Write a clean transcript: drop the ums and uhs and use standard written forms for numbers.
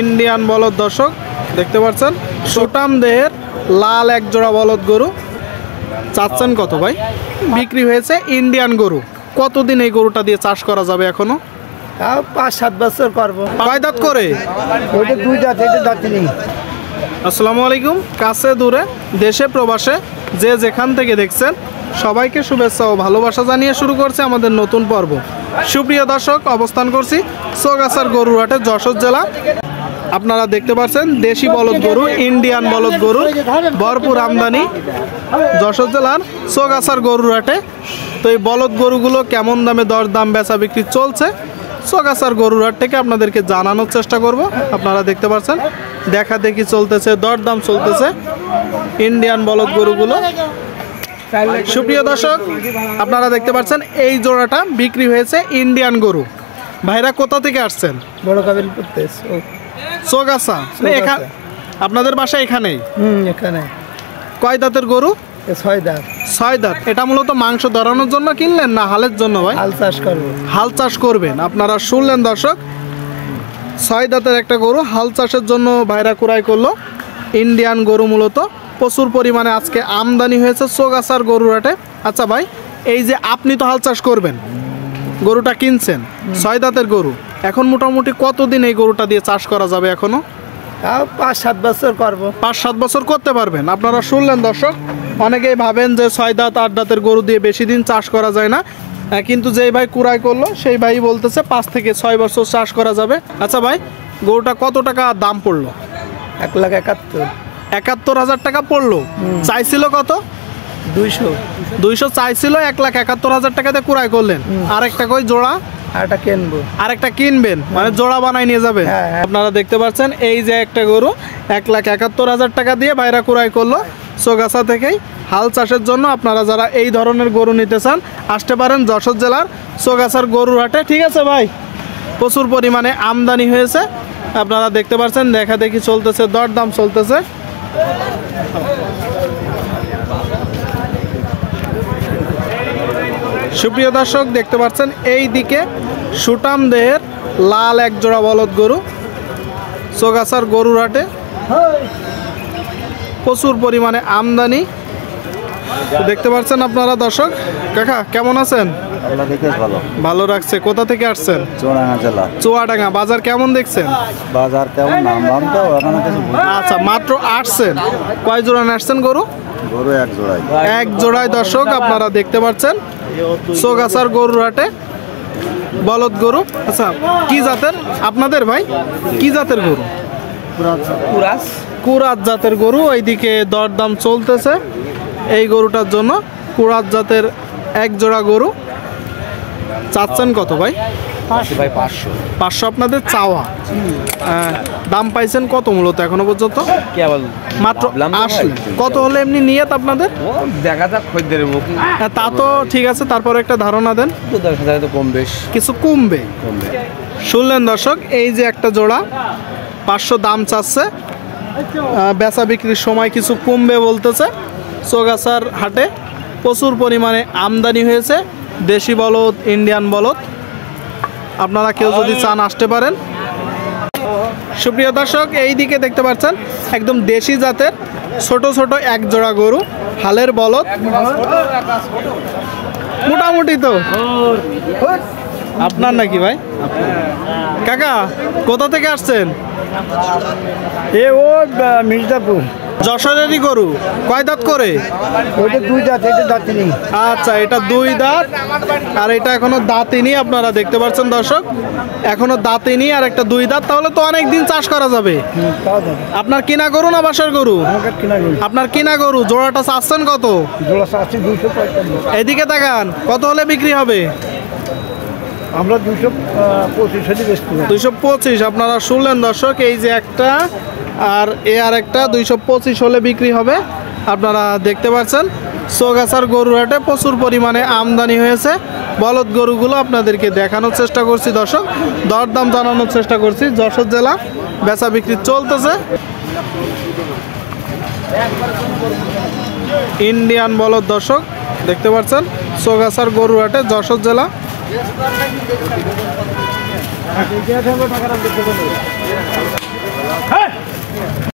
Indian বলদ দর্শক দেখতে পাচ্ছেন, সুটাম দেহের লাল এক জোড়া বলদ গরু। চাচ্ছেন কত ভাই? বিক্রি হয়েছে ইন্ডিয়ান গরু। কতদিন এই গরুটা দিয়ে চাষ করা যাবে এখনো? 5-7 বছর করবো। কয় দাঁত করে? ওইটা 2 দাঁত, এটা দাঁত নেই। আসসালামু আলাইকুম। কাছে দূরে দেশে প্রবাসে যে যেখান থেকে দেখছেন সবাইকে শুভেচ্ছা ও ভালোবাসা জানিয়ে শুরু করছে আমাদের নতুন পর্ব। সুপ্রিয় দর্শক, অবস্থান করছি চৌগাছার গরুরহাটে, যশোর জেলা। আপনারা দেখতে পাচ্ছেন দেশি বলদ গরু, ইন্ডিয়ান বলদ গরু ভরপুর আমদানি যশোর জেলার চৌগাছার গরুরহাটে। তো এই বলদ গরুগুলো কেমন দামে দরদাম বেচা বিক্রি চলছে চৌগাছার গরুরহাট থেকে আপনাদেরকে জানানোর চেষ্টা করব। আপনারা দেখতে পাচ্ছেন দেখা দেখি চলতেছে, দরদাম চলতেছে ইন্ডিয়ান বলদ গরুগুলো। সুপ্রিয় দর্শক, আপনারা দেখতে পাচ্ছেন এই জোড়াটা বিক্রি হয়েছে ইন্ডিয়ান গরু। ভাইরা কোথা থেকে আসছেন? বড় কাবিলপুর চৌগাছা। আপনাদের বাসা এখানেই? এখানে। কয় দাঁতের গরু? 6 দাঁত। 6 দাঁত। এটা মূলত মাংস ধরানোর জন্য কিনলেন না হালের জন্য ভাই? হাল চাষ করবো। হাল চাষ করবেন। আপনারা শুনলেন দর্শক, 6 দাঁতের একটা গরু হাল চাষের জন্য ভাইরা ক্রয় করলো। ইন্ডিয়ান গরু মূলত প্রচুর পরিমাণে আজকে আমদানি হয়েছে চৌগাছার গরুরহাটে। আচ্ছা ভাই, এই যে আপনি তো হাল চাষ করবেন, গরুটা কিনছেন 6 দাঁতের গরু, এখন মোটামুটি কতদিন এই গরুটা দিয়ে চাষ করা যাবে এখনো? 5-7 বছর করবো। 5-7 বছর করতে পারবেন। আপনারা শুনলেন দর্শক, অনেকেই ভাবেন যে 6 দাঁত 8 দাঁতের গরু দিয়ে বেশি দিন চাষ করা যায় না, কিন্তু যেই ভাই কুড়াই করলো সেই ভাই বলতেছে 5 থেকে 6 বছর চাষ করা যাবে। আচ্ছা ভাই, গরুটা কত টাকা দাম পড়লো? 1,71,000। 71,000 টাকা পড়লো। চাইছিল কত? 200 চাইছিল। 1,71,000 টাকাতে কুড়াই করলেন। আরেকটা কই জোড়া? আরেকটা কিনবো। আরেকটা কিনবেন, মানে জোড়া বানাই নিয়ে যাবেন? আপনারা দেখতে পাচ্ছেন এই যে একটা গরু 1,71,000 টাকা দিয়ে বাইরা কুড়াই করলো চৌগাছা থেকেই হাল চাষের জন্য। আপনারা যারা এই ধরনের গরু নিতে চান আসতে পারেন যশোর জেলার চৌগাছার গরুরহাটে। ঠিক আছে ভাই, প্রচুর পরিমাণে আমদানি হয়েছে। আপনারা দেখতে পাচ্ছেন দেখা দেখি চলতেছে, দরদাম চলতেছে। সুপ্রিয় দর্শক, দেখতে পাচ্ছেন এই দিকে সুটাম দেহের লাল এক জোড়া বলদ গরু চৌগাছার গরুরহাটে প্রচুর পরিমাণে আমদানি দেখতে পাচ্ছেন আপনারা দর্শক। কাকা কেমন আছেন? ভালো রাখছে। কোথা থেকে আসছেন? চুয়াডাঙ্গা। বাজার কেমন দেখছেন? বাজার কেমন? আচ্ছা, মাত্র আসছেন। কয় জোড়া আসছেন গরু? এক জোড়ায় দর্শক আপনারা দেখতে পাচ্ছেন চৌগাছার গরুরহাটে বলদ গরু। আচ্ছা, কি জাতের আপনাদের ভাই? কি জাতের গরু? কুরাত জাতের গরু। এইদিকে দরদাম চলতেছে এই গরুটার জন্য। কুরাত জাতের এক জোড়া গরু। চাচ্ছেন কত ভাই? 500 আপনাদের চাওয়া। দাম পাইছেন কত মূলত এখনো পর্যন্ত? মাত্র আসলে কত হলে এমনি নিয়ত আপনাদের? দেখা যাক খদ্দের মুখ। তা তো ঠিক আছে, তারপর একটা ধারণা দেন। 10,000 তো কম বেশ কিছু কমবে। শুনলেন দর্শক, এই যে একটা জোড়া 500 দাম চাচ্ছে। বেচা বিক্রির সময় কিছু কমবে বলতেছে। চৌগাছার হাটে প্রচুর পরিমাণে আমদানি হয়েছে দেশি বলদ, ইন্ডিয়ান বলদ। আপনারা কেউ যদি চান আসতে পারেন। সুপ্রিয় দর্শক, এই দিকে দেখতে পাচ্ছেন একদম দেশি জাতের ছোট ছোট এক জোড়া গরু, হালের বলদ মোটামুটি। তো আপনার নাকি ভাই? কাকা কোথা থেকে আসছেন? মির্জাপুর। যশোরেরই গরু। কয় দাঁত করে? ওইটা 2 দাঁত, এটা দাঁত নেই। আচ্ছা, এটা 2 দাঁত আর এটা এখনো দাঁতিনি। আপনারা দেখতে পাচ্ছেন দর্শক, এখনো দাঁতিনি আর একটা 2 দাঁত। তাহলে তো অনেক দিন চাষ করা যাবে। আপনার কিনা গরু না বাসার গরু? আপনার কিনা গরু। জোড়াটা চাচ্ছেন কত? জোড়া চাচ্ছি 245। এদিকে তাকান, কত হলে বিক্রি হবে? আমরা 225 225। আপনারা শুনলেন দর্শক, এই যে একটা আর আর একটা 225 হলে বিক্রি হবে। আপনারা দেখতে পাচ্ছেন চৌগাছার গরুরহাটে প্রচুর পরিমাণে আমদানি হয়েছে বলদ গরুগুলো। আপনাদেরকে দেখানোর চেষ্টা করছি দর্শক, দরদাম জানানোর চেষ্টা করছি। যশোর জেলা বেচা বিক্রি চলতেছে। ইন্ডিয়ান বলদ দর্শক দেখতে পাচ্ছেন চৌগাছার গরুরহাটে, যশোর জেলা। ধন্যবাদ।